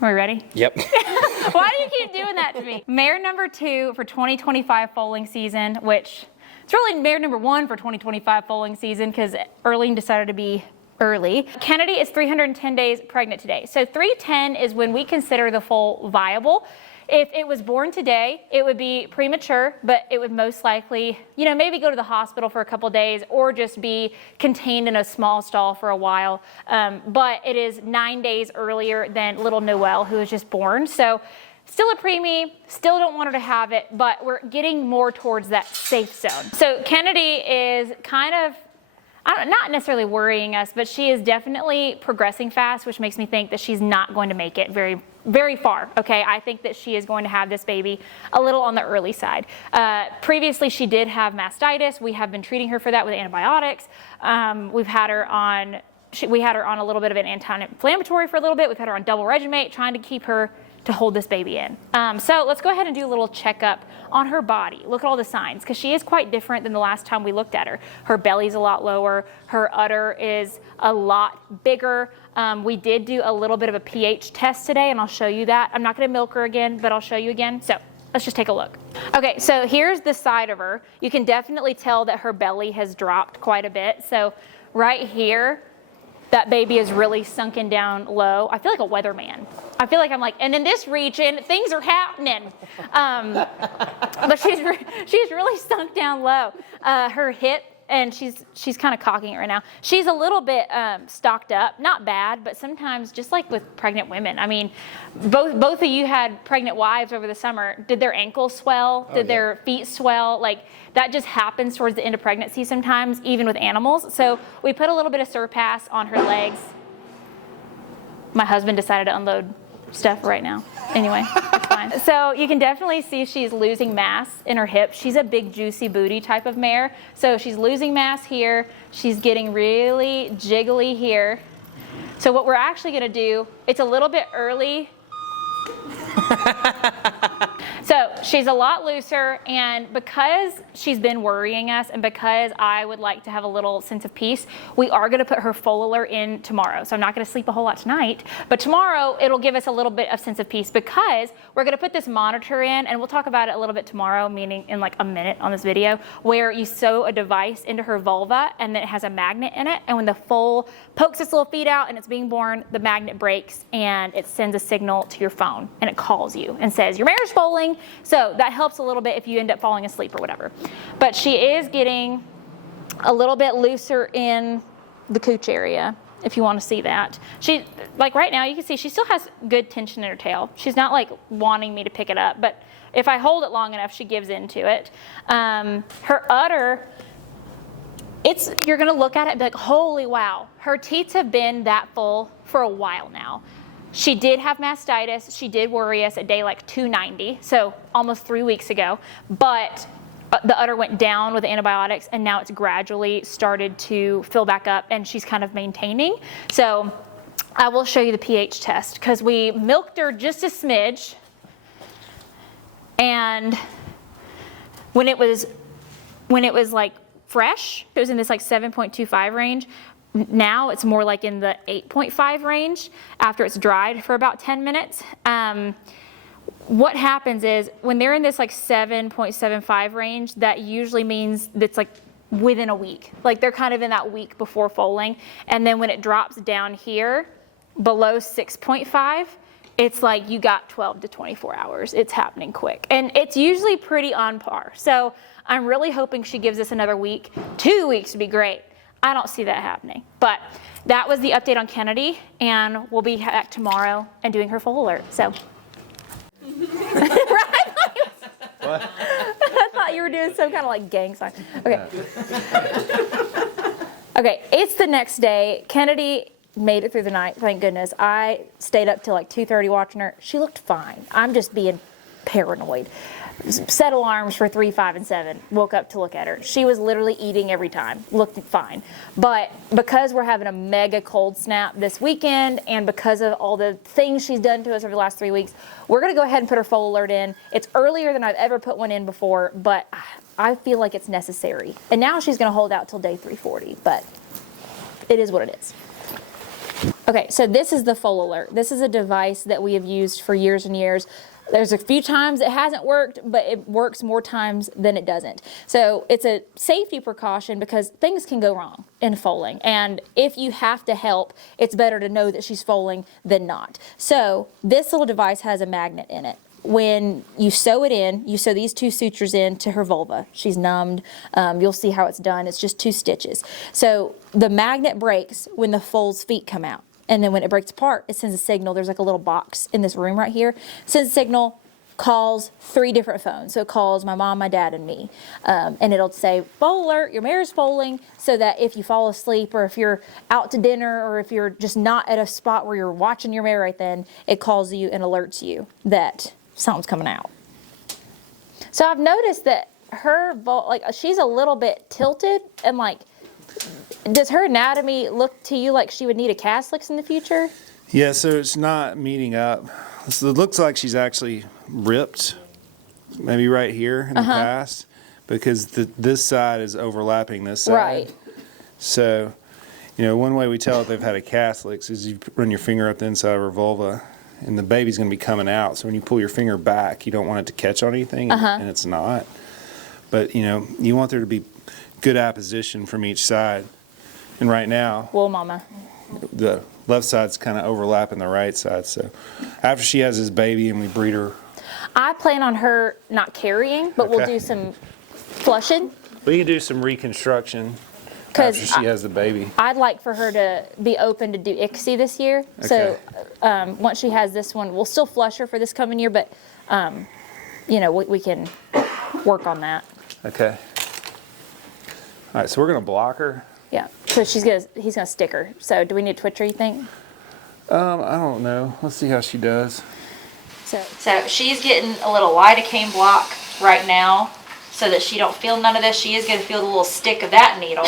Are we ready? Yep. Why do you keep doing that to me? Mare number 2 for 2025 foaling season, which it's really mare number 1 for 2025 foaling season because Earlene decided to be early. Kennedy is 310 days pregnant today. So 310 is when we consider the foal viable. If it was born today, it would be premature, but it would most likely, maybe go to the hospital for a couple days or just be contained in a small stall for a while. But it is 9 days earlier than little Noelle, who was just born. So still a preemie, still don't want her to have it, but we're getting more towards that safe zone. So Kennedy is kind of, not necessarily worrying us, but she is definitely progressing fast, which makes me think that she's not going to make it very, very far. Okay, I think that she is going to have this baby a little on the early side. Previously, she did have mastitis. We have been treating her for that with antibiotics. We had her on a little bit of an anti-inflammatory for a little bit. We've had her on double Regimate, trying to keep her to hold this baby in. So let's go ahead and do a little checkup on her body. Look at all the signs, because she is quite different than the last time we looked at her. Her belly's a lot lower. Her udder is a lot bigger. We did do a little bit of a pH test today, and I'll show you that. I'm not going to milk her again, but I'll show you again. So let's just take a look. Okay, so here's the side of her. You can definitely tell that her belly has dropped quite a bit. So right here, that baby is really sunken down low. I feel like a weatherman. I feel like I'm like, and in this region, things are happening. But she's really sunk down low. Her hip, and she's kind of cocking it right now. She's a little bit stocked up, not bad, but sometimes just like with pregnant women. I mean, both of you had pregnant wives over the summer. Did their ankles swell? Did their feet swell? Like that just happens towards the end of pregnancy sometimes, even with animals. So we put a little bit of Surpass on her legs. My husband decided to unload stuff right now. Anyway, it's fine. So you can definitely see she's losing mass in her hips. She's a big juicy booty type of mare. So she's losing mass here. She's getting really jiggly here. So what we're actually going to do, it's a little bit early. So she's a lot looser, and because she's been worrying us and because I would like to have a little sense of peace, we are going to put her Foal alert in tomorrow. So I'm not going to sleep a whole lot tonight, but tomorrow it'll give us a little bit of sense of peace because we're going to put this monitor in, and we'll talk about it a little bit tomorrow, meaning in like a minute on this video, where you sew a device into her vulva and then it has a magnet in it, and when the foal pokes its little feet out and it's being born, the magnet breaks and it sends a signal to your phone and it calls you and says your mare's foaling. So that helps a little bit if you end up falling asleep or whatever. But she is getting a little bit looser in the cooch area, if you want to see that. She, like right now, you can see she still has good tension in her tail. She's not like wanting me to pick it up, but if I hold it long enough, she gives into it. Her udder, you're going to look at it and be like, holy wow, her teats have been that full for a while now. She did have mastitis. She did worry us at day like 290, so almost 3 weeks ago. But the udder went down with antibiotics, and now it's gradually started to fill back up, and she's kind of maintaining. So I will show you the pH test because we milked her just a smidge, and when it was like fresh, it was in this like 7.25 range. Now it's more like in the 8.5 range after it's dried for about 10 minutes. What happens is when they're in this like 7.75 range, that usually means that's like within a week. Like they're kind of in that week before foaling. And then when it drops down here below 6.5, it's like you got 12 to 24 hours. It's happening quick. And it's usually pretty on par. So I'm really hoping she gives us another week. 2 weeks would be great. I don't see that happening. But that was the update on Kennedy, and we'll be back tomorrow and doing her Foal alert. So. What? I thought you were doing some kind of like gang sign. Okay. Okay, it's the next day. Kennedy made it through the night, thank goodness. I stayed up till like 2:30 watching her. She looked fine. I'm just being paranoid. Set alarms for 3, 5, and 7. Woke up to look at her. She was literally eating every time. Looked fine. But because we're having a mega cold snap this weekend, and because of all the things she's done to us over the last 3 weeks, we're going to go ahead and put her Foal alert in. It's earlier than I've ever put one in before, but I feel like it's necessary. And now she's going to hold out till day 340, but it is what it is. Okay, so this is the Foal Alert. This is a device that we have used for years and years. There's a few times it hasn't worked, but it works more times than it doesn't. So it's a safety precaution because things can go wrong in foaling. And if you have to help, it's better to know that she's foaling than not. So this little device has a magnet in it. When you sew it in, you sew these 2 sutures in to her vulva. She's numbed. You'll see how it's done. It's just 2 stitches. So the magnet breaks when the foal's feet come out. And then when it breaks apart, it sends a signal. There's like a little box in this room right here. It sends a signal, calls 3 different phones. So it calls my mom, my dad, and me. And it'll say, Foal alert, your mare's foaling, so that if you fall asleep or if you're out to dinner or if you're just not at a spot where you're watching your mare right then, it calls you and alerts you that something's coming out. So I've noticed that her, like, she's a little bit tilted and like, does her anatomy look to you like she would need a Caslix in the future? Yeah, so it's not meeting up. So it looks like she's actually ripped, maybe right here in the past, because this side is overlapping this side. Right. So, you know, one way we tell if they've had a Caslix is you run your finger up the inside of her vulva, and the baby's going to be coming out. So when you pull your finger back, you don't want it to catch on anything, and it's not. But, you know, you want there to be good apposition from each side. And right now, Well, mama. the left side's kind of overlapping the right side. So after she has this baby and we breed her, I plan on her not carrying, but we'll do some flushing. we can do some reconstruction after she has the baby. I'd like for her to be open to do ICSI this year. Okay. So once she has this one, we'll still flush her for this coming year, but you know, we can work on that. Okay. All right, so we're going to block her. Yeah. So he's gonna stick her. So do we need to twitch her, you think? I don't know. Let's see how she does. So she's getting a little lidocaine block right now so that she don't feel none of this. She is going to feel the little stick of that needle.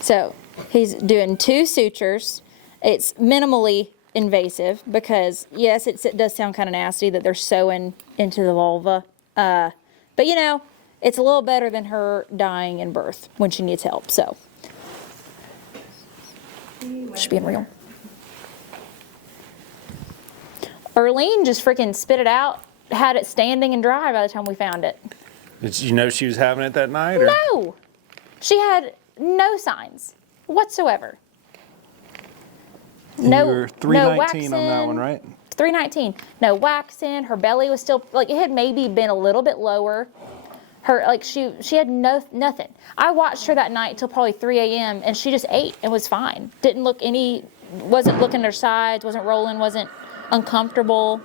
So he's doing 2 sutures. It's minimally invasive because, yes, it does sound kind of nasty that they're sewing into the vulva. But, you know, it's a little better than her dying in birth when she needs help. So just being real. Erlene just freaking spit it out, had it standing and dry by the time we found it. Did you know she was having it that night? Or? No! She had no signs whatsoever. You were 319 on that one, right? 319. No waxing. Her belly was still, like, it had maybe been a little bit lower. Her, like, she had nothing. I watched her that night till probably 3 a.m. and she just ate and was fine. Wasn't looking at her sides, wasn't rolling, wasn't uncomfortable.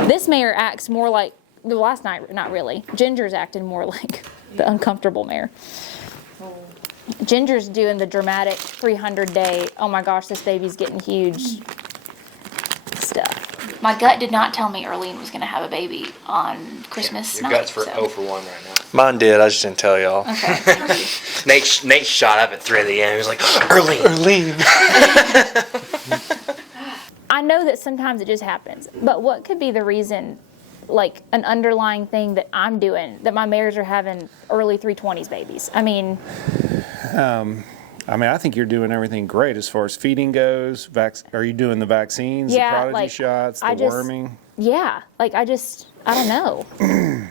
This mare acts more like, the last night, not really. Ginger's acting more like the uncomfortable mare. Ginger's doing the dramatic 300-day, oh my gosh, this baby's getting huge stuff. My gut did not tell me Erlene was going to have a baby on Christmas night. Your gut's for 0 for 1 right now. Mine did. I just didn't tell y'all. Okay. Nate shot up at 3 a.m. He was like, Erlene. I know that sometimes it just happens, but what could be the reason, like an underlying thing that I'm doing, that my mares are having early 320s babies? I mean, I think you're doing everything great as far as feeding goes. Are you doing the vaccines, Yeah, the prodigy like, shots, the worming? Yeah, like I don't know. I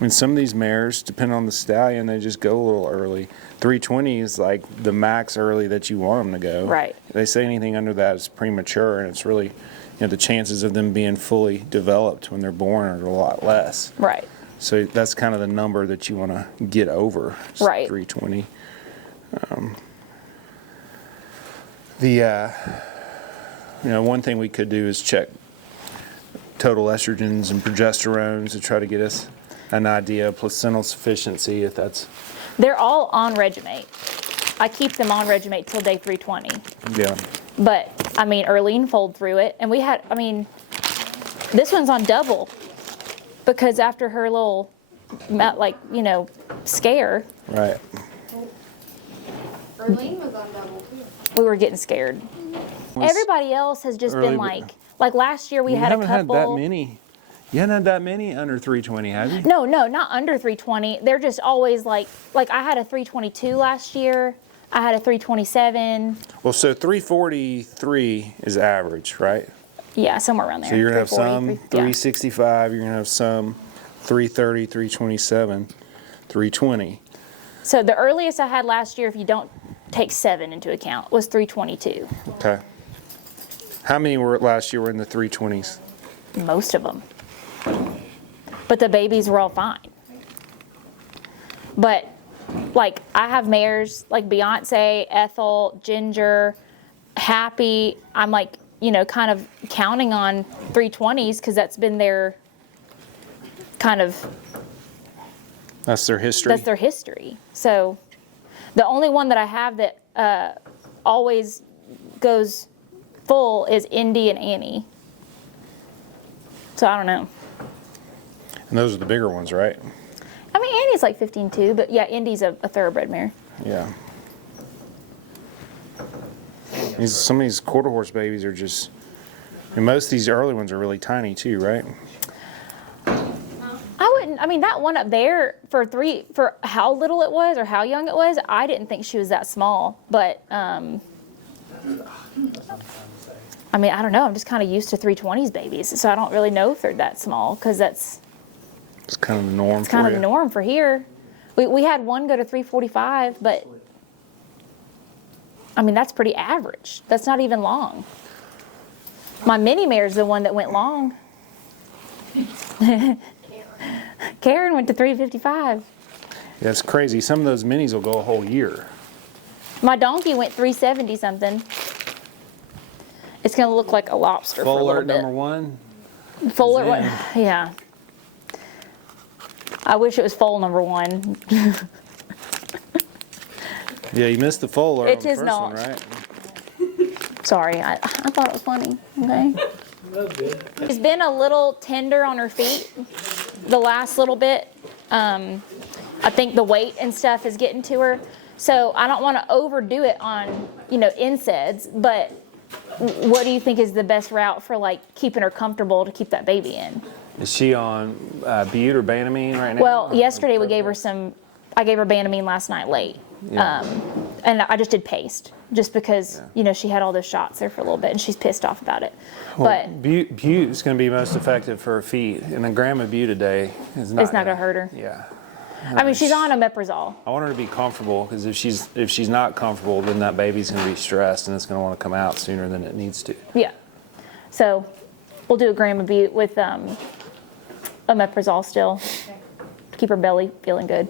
mean, some of these mares, depending on the stallion, they just go a little early. 320 is like the max early that you want them to go. Right. They say anything under that is premature, and it's really, the chances of them being fully developed when they're born are a lot less. Right. So that's kind of the number that you want to get over. Right. 320. One thing we could do is check total estrogens and progesterones to try to get us an idea of placental sufficiency, if that's... They're all on Regimate. I keep them on Regimate till day 320. Yeah. But, Erlene foaled through it, and this one's on double because after her little, scare. Right. Erlene was on double too. We were getting scared. Everybody else has just been like last year we had a couple. You haven't had that many. You haven't had that many under 320, have you? No, not under 320. They're just always like I had a 322 last year. I had a 327. Well, so 343 is average, right? Yeah, somewhere around there. So you're going to have some 340, 365, you're going to have some 330, 327, 320. So the earliest I had last year, if you don't take 7 into account, was 322. Okay. How many were last year were in the 320s? Most of them. But the babies were all fine. But, like, I have mares like Beyonce, Ethel, Ginger, Happy. I'm like, you know, kind of counting on 320s because that's been their kind of, That's their history? that's their history. So the only one that I have that always goes full is Indy and Annie. So I don't know. And those are the bigger ones, right? I mean, Annie's like 15 too, but yeah, Indy's a thoroughbred mare. Yeah. Some of these quarter horse babies are just, and most of these early ones are really tiny too, right? I mean, that one up there for how little it was or how young it was, I didn't think she was that small. But, I mean, I don't know. I'm just kind of used to 320s babies, so I don't really know if they're that small because that's It's kind of the norm it's kind for of you. the norm for here. We had one go to 345, but, I mean, that's pretty average. That's not even long. My mini mare's the one that went long. Karen went to 355. Yeah, it's crazy. Some of those minis will go a whole year. My donkey went 370 something. It's gonna look like a lobster for a Foal little alert bit. number 1. Foal alert, Zen. yeah. I wish it was foal number 1. Yeah, you missed the foal alert It on the is first not. one, right? Sorry, I thought it was funny. Okay. She's been a little tender on her feet the last little bit. I think the weight and stuff is getting to her. So I don't want to overdo it on, you know, NSAIDs, but what do you think is the best route for like keeping her comfortable to keep that baby in? Is she on bute or Banamine right now? Well, yesterday we gave her I gave her Banamine last night late. Yeah. And I just did paste just because, you know, she had all those shots there for a little bit and she's pissed off about it. But Bute is going to be most effective for her feet, and a gram of bute a day is not. it's not going to hurt her. Yeah. I mean, she's on omeprazole. I want her to be comfortable, because if she's not comfortable, then that baby's going to be stressed and it's going to want to come out sooner than it needs to. Yeah. So we'll do a gram of bute with omeprazole still to keep her belly feeling good.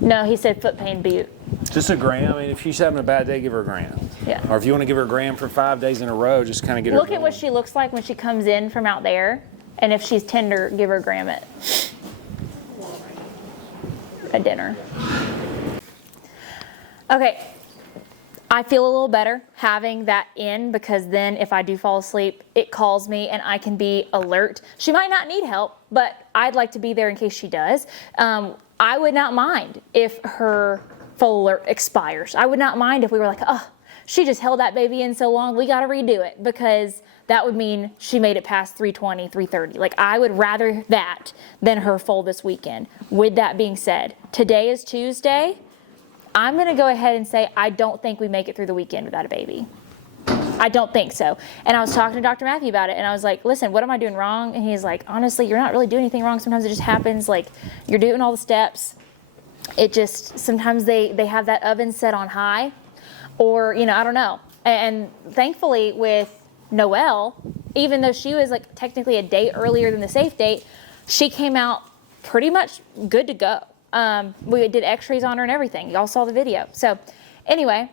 No, he said foot pain bute. Just a gram. I mean, if she's having a bad day, give her a gram. Yeah. Or if you want to give her a gram for 5 days in a row, just kind of get her Look at what going. she looks like when she comes in from out there. And if she's tender, give her a gram at dinner. Okay. I feel a little better having that in, because then if I do fall asleep, it calls me and I can be alert. She might not need help, but I'd like to be there in case she does. I would not mind if her Foal alert expires. I would not mind if we were like, oh, she just held that baby in so long, we got to redo it, because that would mean she made it past 320, 330. Like, I would rather that than her foal this weekend. With that being said, today is Tuesday. I'm going to go ahead and say I don't think we make it through the weekend without a baby. I don't think so. And I was talking to Dr. Matthew about it, and I was like, listen, what am I doing wrong? And he's like, honestly, you're not really doing anything wrong. Sometimes it just happens. Like, you're doing all the steps. It just, sometimes they have that oven set on high, or, you know, I don't know. And thankfully with Noelle, even though she was like technically a day earlier than the safe date, she came out pretty much good to go. We did x-rays on her and everything. Y'all saw the video. So anyway,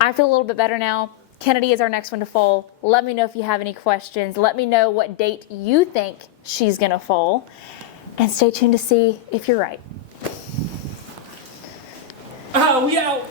I feel a little bit better now. Kennedy is our next one to foal. Let me know if you have any questions. Let me know what date you think she's going to foal. And stay tuned to see if you're right. Oh, we out.